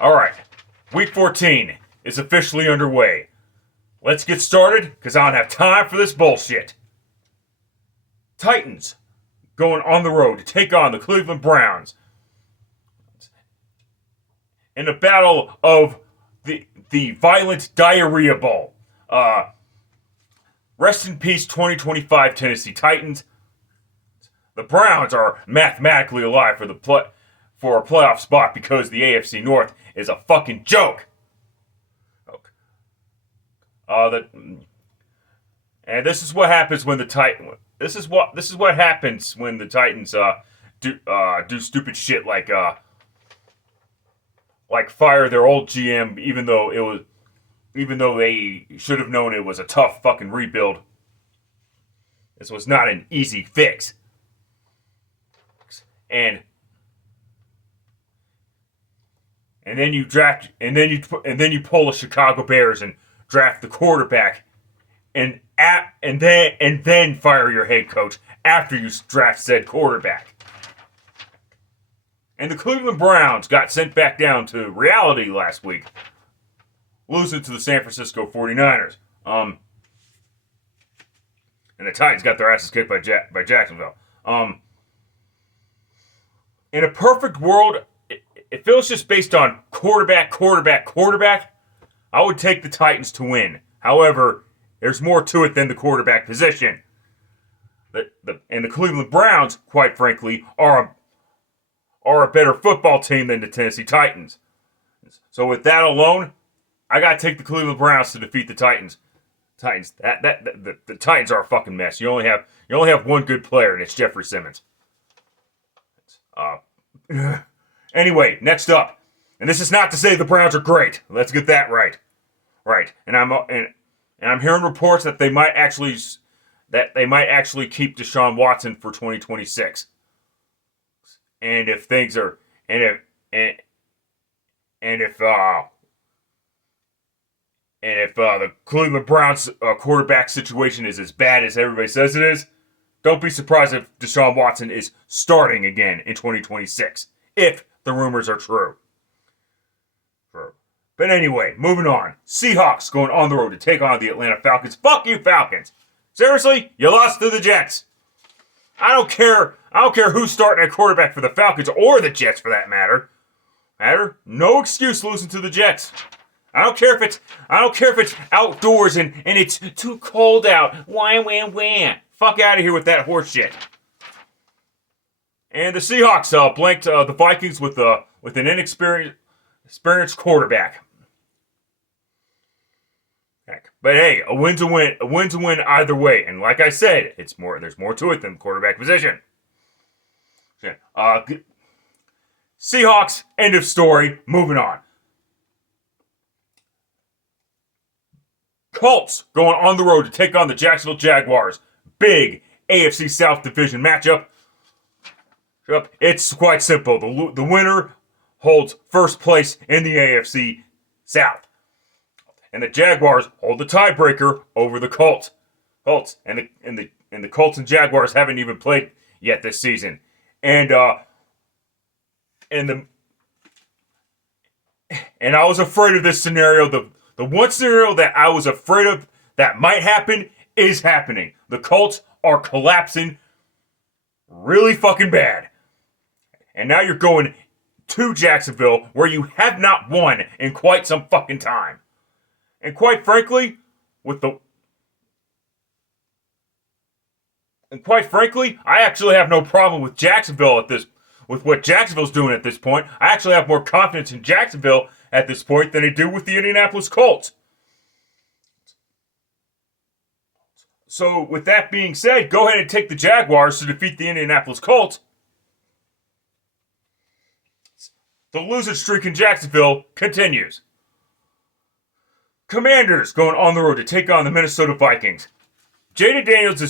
Alright, week 14 is officially underway. Let's get started, because I don't have time for this bullshit. Titans going on the road to take on the Cleveland Browns in a battle of the violent diarrhea bowl. Rest in peace, 2025 Tennessee Titans. The Browns are mathematically alive for a playoff spot because the AFC North is a fucking joke. And this is what happens when the This is what happens when the Titans do stupid shit like fire their old GM, even though they should have known it was a tough fucking rebuild. This was not an easy fix. And then you pull the Chicago Bears and draft the quarterback, and then fire your head coach after you draft said quarterback. And the Cleveland Browns got sent back down to reality last week, losing to the San Francisco 49ers. And the Titans got their asses kicked by Jacksonville. In a perfect world, if it was just based on quarterback, I would take the Titans to win. However, there's more to it than the quarterback position. And the Cleveland Browns, quite frankly, are a better football team than the Tennessee Titans. So with that alone, I gotta take the Cleveland Browns to defeat the Titans. The Titans are a fucking mess. You only have one good player, and it's Jeffrey Simmons. Anyway, next up, and this is not to say the Browns are great. Let's get that right. Right, and I'm hearing reports that they might actually keep Deshaun Watson for 2026. And if things are if the Cleveland Browns quarterback situation is as bad as everybody says it is, don't be surprised if Deshaun Watson is starting again in 2026, if the rumors are true. But anyway, moving on. Seahawks going on the road to take on the Atlanta Falcons. Fuck you, Falcons. Seriously? You lost to the Jets. I don't care who's starting at quarterback for the Falcons or the Jets for that matter. No excuse losing to the Jets. I don't care if it's outdoors and it's too cold out. Wah. Fuck out of here with that horse shit. And the Seahawks blanked the Vikings with an inexperienced quarterback. Heck. But hey, a win's a win. A win's a win either way. And like I said, there's more to it than the quarterback position. Seahawks, end of story. Moving on. Colts going on the road to take on the Jacksonville Jaguars. Big AFC South Division matchup. It's quite simple. The winner holds first place in the AFC South. And the Jaguars hold the tiebreaker over the Colts. And the Colts and Jaguars haven't even played yet this season. And I was afraid of this scenario. The one scenario that I was afraid of that might happen is happening. The Colts are collapsing really fucking bad. And now you're going to Jacksonville where you have not won in quite some fucking time. And quite frankly, I actually have no problem with with what Jacksonville's doing at this point. I actually have more confidence in Jacksonville at this point than I do with the Indianapolis Colts. So with that being said, go ahead and take the Jaguars to defeat the Indianapolis Colts. The losing streak in Jacksonville continues. Commanders going on the road to take on the Minnesota Vikings. Jaden Daniels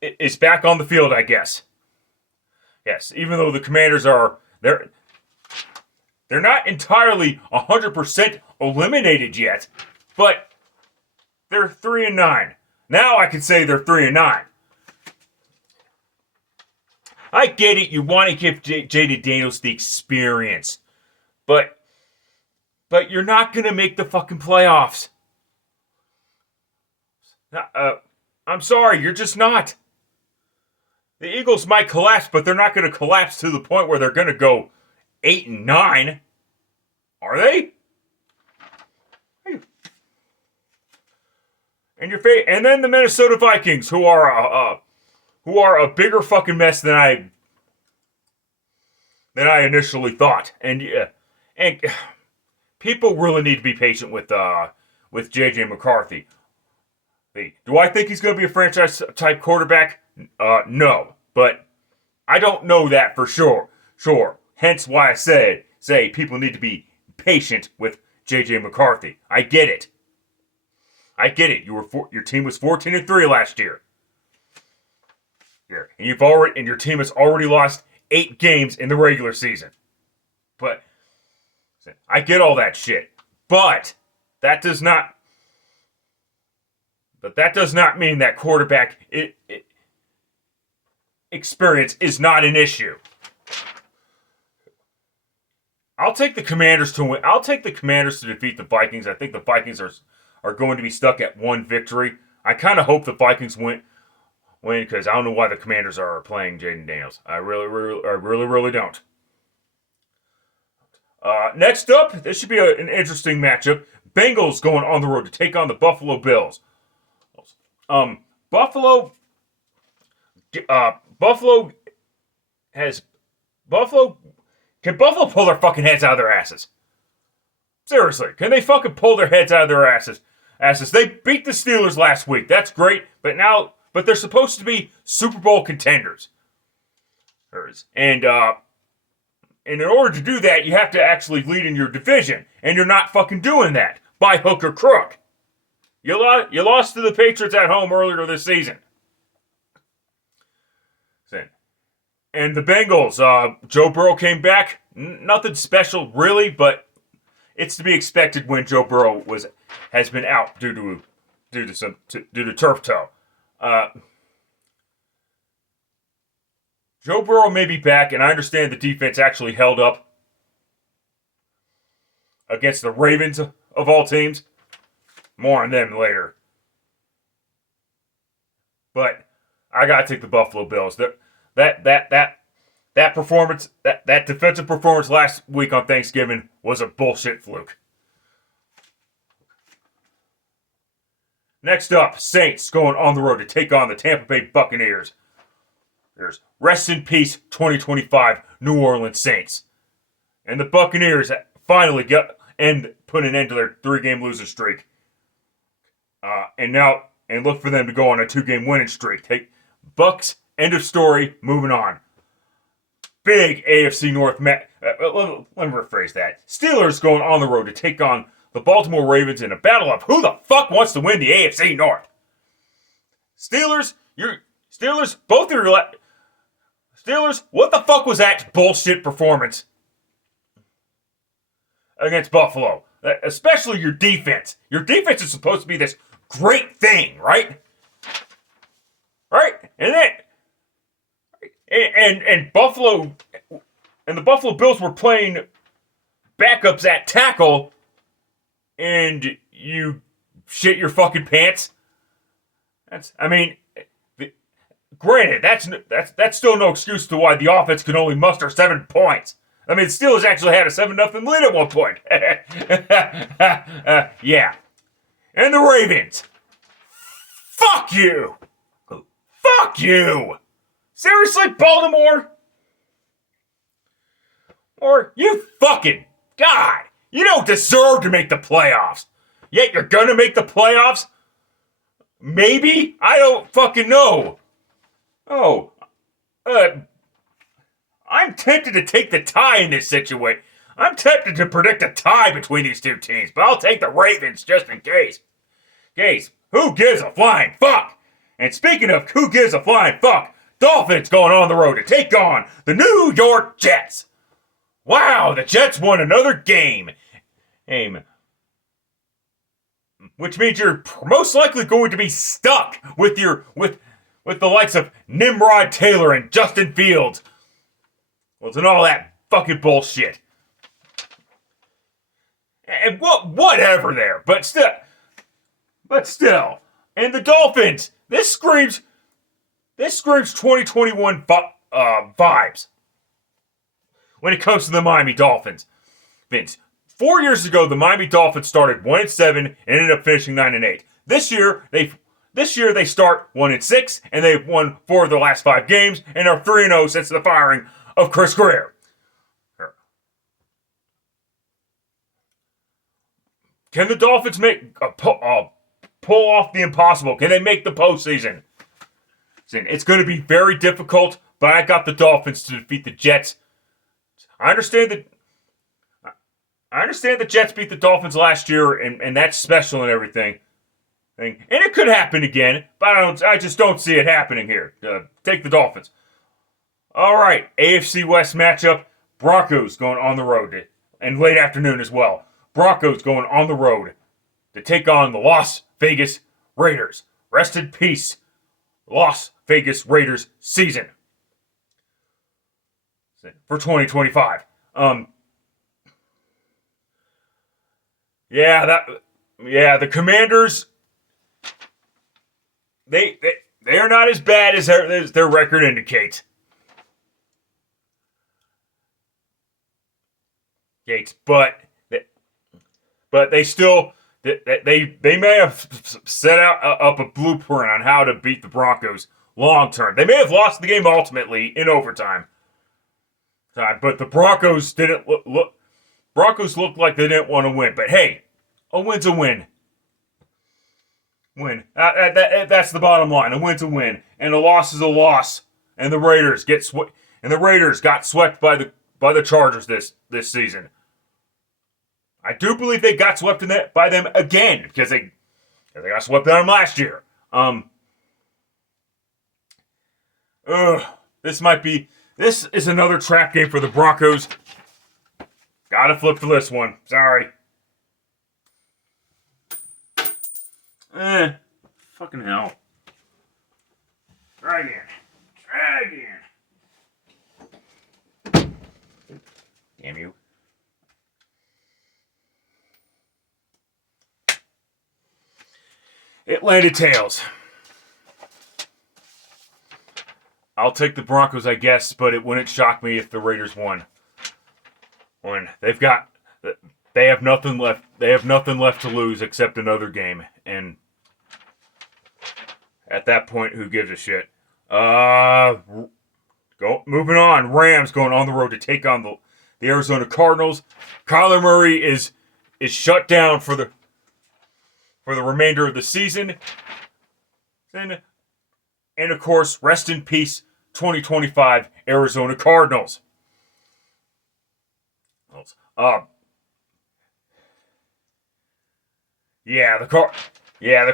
is back on the field, I guess. Yes, even though the Commanders they're not entirely 100% eliminated yet, but they're 3-9. Now I can say they're 3-9. I get it. You want to give Jaden Daniels the experience. but you're not gonna make the fucking playoffs. I'm sorry, you're just not. The Eagles might collapse, but they're not going to collapse to the point where they're going to go 8-9. Are they? And then the Minnesota Vikings, who are a bigger fucking mess than I initially thought. And people really need to be patient with JJ McCarthy. Do I think he's going to be a franchise type quarterback? No, but I don't know that for sure. Hence why I say people need to be patient with JJ McCarthy. I get it. Your team was 14-3 last year. And your team has already lost 8 games in the regular season. But I get all that shit. But that does not mean that quarterback experience is not an issue. I'll take the Commanders to win. I'll take the Commanders to defeat the Vikings. I think the Vikings are going to be stuck at 1 victory. I kind of hope the Vikings win because I don't know why the Commanders are playing Jaden Daniels. I really don't. Next up, this should be an interesting matchup. Bengals going on the road to take on the Buffalo Bills. Buffalo can Buffalo pull their fucking heads out of their asses? Seriously, can they fucking pull their heads out of their asses? They beat the Steelers last week. That's great, but they're supposed to be Super Bowl contenders. And in order to do that, you have to actually lead in your division, and you're not fucking doing that by hook or crook. You lost to the Patriots at home earlier this season. And the Bengals, Joe Burrow came back. Nothing special, really, but it's to be expected when Joe Burrow has been out due to turf toe. Joe Burrow may be back, and I understand the defense actually held up against the Ravens of all teams. More on them later. But I gotta take the Buffalo Bills. That performance, that defensive performance last week on Thanksgiving was a bullshit fluke. Next up, Saints going on the road to take on the Tampa Bay Buccaneers. There's rest in peace 2025 New Orleans Saints. And the Buccaneers finally put an end to their 3-game losing streak. And look for them to go on a 2-game winning streak. Take Bucks, end of story, moving on. Big AFC North let me rephrase that. Steelers going on the road to take on the Baltimore Ravens in a battle of who the fuck wants to win the AFC North. Steelers, what the fuck was that bullshit performance against Buffalo? Especially your defense. Your defense is supposed to be this great thing, right? Right? And Buffalo and the Buffalo Bills were playing backups at tackle, and you shit your fucking pants. Granted, that's still no excuse to why the offense can only muster 7 points. The Steelers actually had a 7-0 lead at one point. Yeah. And the Ravens. Fuck you! Fuck you! Seriously, Baltimore? Or you fucking God! You don't deserve to make the playoffs. Yet you're gonna make the playoffs? Maybe? I don't fucking know. I'm tempted to take the tie in this situation. I'm tempted to predict a tie between these two teams, but I'll take the Ravens just in case. Who gives a flying fuck? And speaking of who gives a flying fuck, Dolphins going on the road to take on the New York Jets. Wow, the Jets won another game. Which means you're most likely going to be stuck with the likes of Nimrod Taylor and Justin Fields. Well, it's all that fucking bullshit. And whatever there, but still. And the Dolphins, this screams 2021 vibes when it comes to the Miami Dolphins. Vince, 4 years ago, the Miami Dolphins started 1-7 and ended up finishing 9-8. This year they start 1-6 and they've won 4 of their last 5 games and are 3-0 since the firing of Chris Grier. Can the Dolphins pull off the impossible? Can they make the postseason? It's going to be very difficult, but I got the Dolphins to defeat the Jets. I understand the Jets beat the Dolphins last year, and that's special and everything. And it could happen again, but I just don't see it happening here. Take the Dolphins. All right, AFC West matchup. Broncos going on the road, and late afternoon as well. Broncos going on the road to take on the Las Vegas Raiders. Rest in peace, Las Vegas Raiders season for 2025. The Commanders, they are not as bad as their record indicates. But they still they may have set up a blueprint on how to beat the Broncos long term. They may have lost the game ultimately in overtime, but the Broncos didn't look. Broncos looked like they didn't want to win. But hey, a win's a win. That's the bottom line. A win's a win, and a loss is a loss. And the Raiders got swept by the Chargers this season. I do believe they got swept by them again because they got swept by them last year. This is another trap game for the Broncos. Gotta flip to this one. Sorry. Fucking hell. Try again. Damn you. It landed tails. I'll take the Broncos, I guess, but it wouldn't shock me if the Raiders won. When they have nothing left. They have nothing left to lose except another game, and at that point, who gives a shit? Moving on. Rams going on the road to take on the Arizona Cardinals. Kyler Murray is shut down for the remainder of the season. And of course, rest in peace, 2025 Arizona Cardinals. The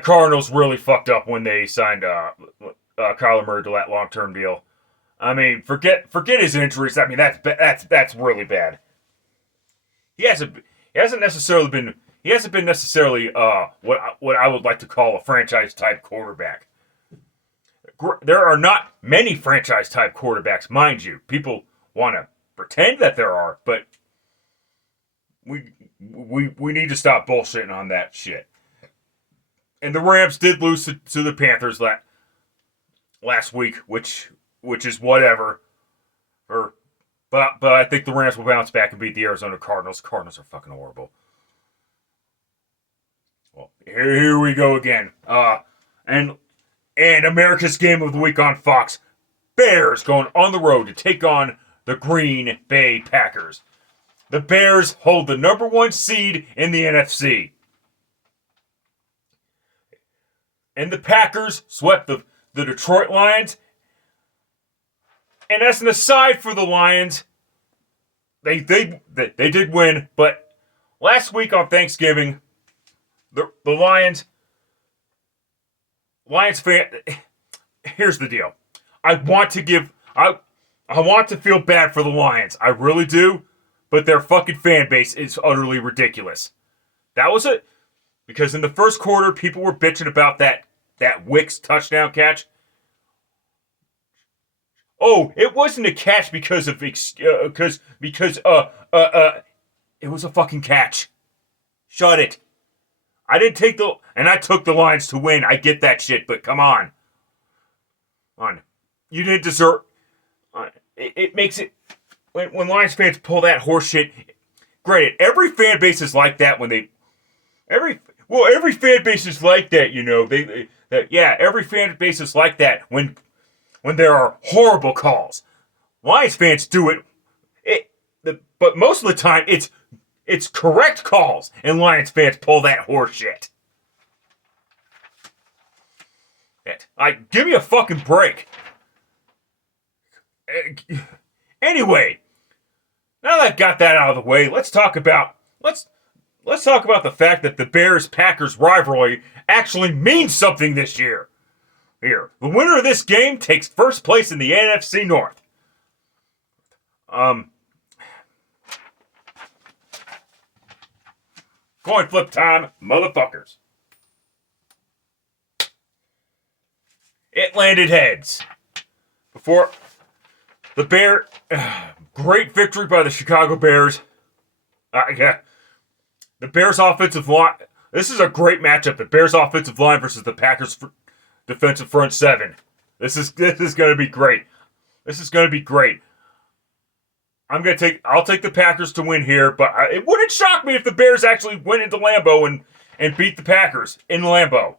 Cardinals really fucked up when they signed Kyler Murray to that long-term deal. I mean, forget his injuries. I mean, that's really bad. He hasn't been necessarily what I would like to call a franchise type quarterback. There are not many franchise type quarterbacks, mind you. People want to pretend that there are, but we need to stop bullshitting on that shit. And the Rams did lose to the Panthers last week, which is whatever. But I think the Rams will bounce back and beat the Arizona Cardinals. Cardinals are fucking horrible. Well, here we go again. And America's Game of the Week on Fox. Bears going on the road to take on the Green Bay Packers. The Bears hold the number 1 seed in the NFC. And the Packers swept the Detroit Lions. And as an aside for the Lions, they did win, but last week on Thanksgiving, the Lions fan. Here's the deal. I want to feel bad for the Lions. I really do, but their fucking fan base is utterly ridiculous. That was it. Because in the first quarter, people were bitching about that Wicks touchdown catch. Oh, it wasn't a catch because it was a fucking catch. Shut it. I didn't take the... And I took the Lions to win. I get that shit, but come on. You didn't deserve... It makes it... When Lions fans pull that horse shit... Granted, every fan base is like that when they... Every fan base is like that, you know. Every fan base is like that when there are horrible calls. Lions fans do it. But most of the time, it's correct calls, and Lions fans pull that horse shit. Give me a fucking break. Anyway, now that I've got that out of the way, let's talk about the fact that the Bears-Packers rivalry actually means something this year. Here, the winner of this game takes first place in the NFC North. Coin flip time, motherfuckers. It landed heads. Before the great victory by the Chicago Bears. The Bears offensive line. This is a great matchup. The Bears offensive line versus the Packers defensive front seven. This is going to be great. This is going to be great. I'll take the Packers to win here, but it wouldn't shock me if the Bears actually went into Lambeau and beat the Packers in Lambeau.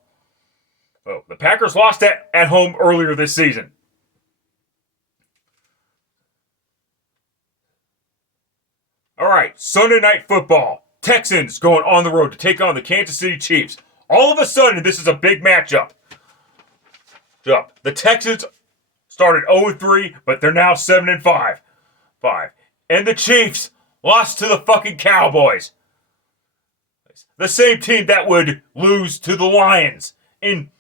Oh, the Packers lost at home earlier this season. All right, Sunday Night Football. Texans going on the road to take on the Kansas City Chiefs. All of a sudden, this is a big matchup. The Texans started 0-3, but they're now 7-5. And the Chiefs lost to the fucking Cowboys. The same team that would lose to the Lions in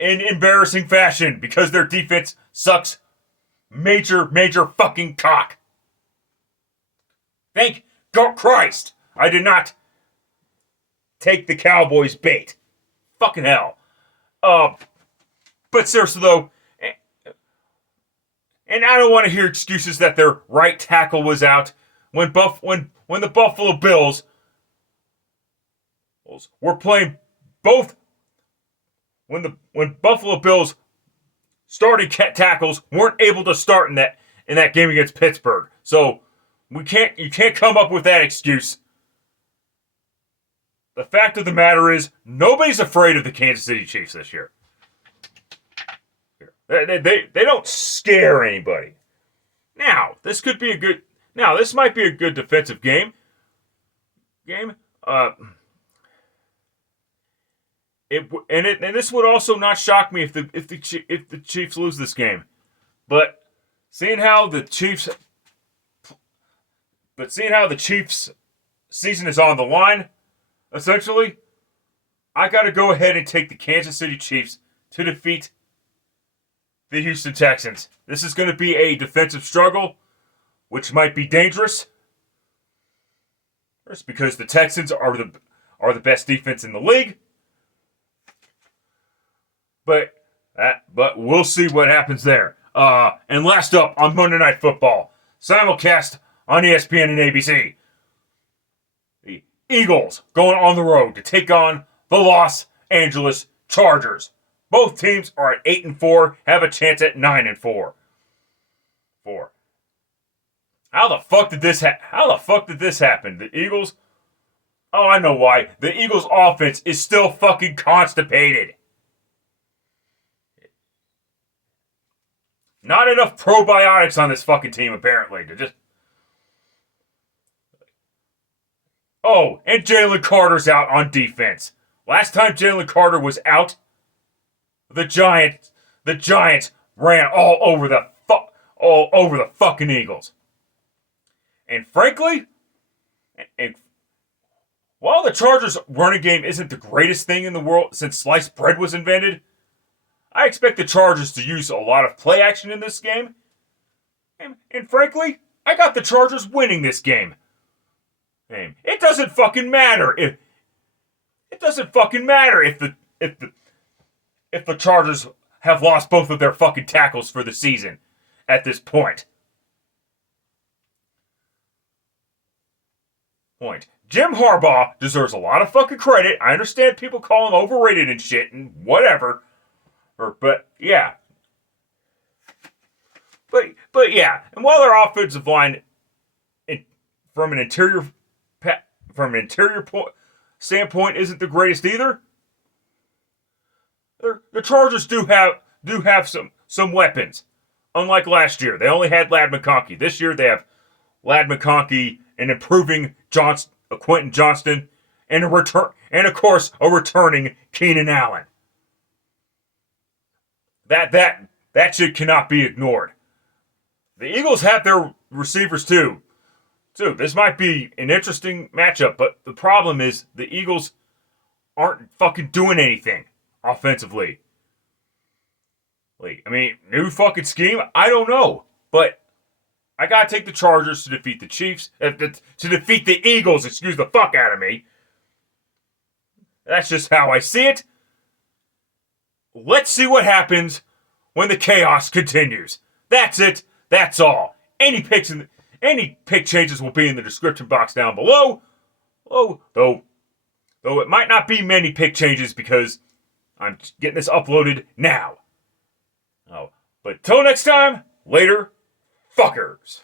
embarrassing fashion because their defense sucks major fucking cock. Thank God Christ I did not take the Cowboys bait. Fucking hell. But seriously though, and I don't want to hear excuses that their right tackle was out when the Buffalo Bills were playing both. When Buffalo Bills starting tackles weren't able to start in that game against Pittsburgh. So you can't come up with that excuse. The fact of the matter is nobody's afraid of the Kansas City Chiefs this year. They don't scare anybody. Now, this might be a good defensive game. This would also not shock me if the Chiefs lose this game. But seeing how the Chiefs season is on the line, essentially, I got to go ahead and take the Kansas City Chiefs to defeat the Houston Texans. This is going to be a defensive struggle, which might be dangerous. First, because the Texans are the best defense in the league. But we'll see what happens there. And last up on Monday Night Football, simulcast on ESPN and ABC. The Eagles going on the road to take on the Los Angeles Chargers. Both teams are at 8-4, have a chance at 9-4. How the fuck did this happen? The Eagles? Oh, I know why. The Eagles' offense is still fucking constipated. Not enough probiotics on this fucking team, apparently, to just... Oh, and Jalen Carter's out on defense. Last time Jalen Carter was out, the Giants ran all over the fucking Eagles. And frankly, while the Chargers' running game isn't the greatest thing in the world since sliced bread was invented, I expect the Chargers to use a lot of play action in this game. And frankly, I got the Chargers winning this game. It doesn't fucking matter if the Chargers have lost both of their fucking tackles for the season at this point. point. Jim Harbaugh deserves a lot of fucking credit. I understand people call him overrated and shit and whatever. But yeah. But yeah. And while their offensive line, from an interior standpoint, isn't the greatest either, the Chargers do have some weapons. Unlike last year, they only had Ladd McConkey. This year they have Ladd McConkey and improving Quentin Johnston, and of course a returning Keenan Allen. That shit cannot be ignored. The Eagles have their receivers too. So this might be an interesting matchup, but the problem is the Eagles aren't fucking doing anything offensively. I mean, new fucking scheme? I don't know. But I gotta take the Chargers to defeat the Chiefs. To defeat the Eagles, excuse the fuck out of me. That's just how I see it. Let's see what happens when the chaos continues. That's it. That's all. Any pick changes will be in the description box down below. Though it might not be many pick changes because I'm getting this uploaded now. But till next time, later, fuckers.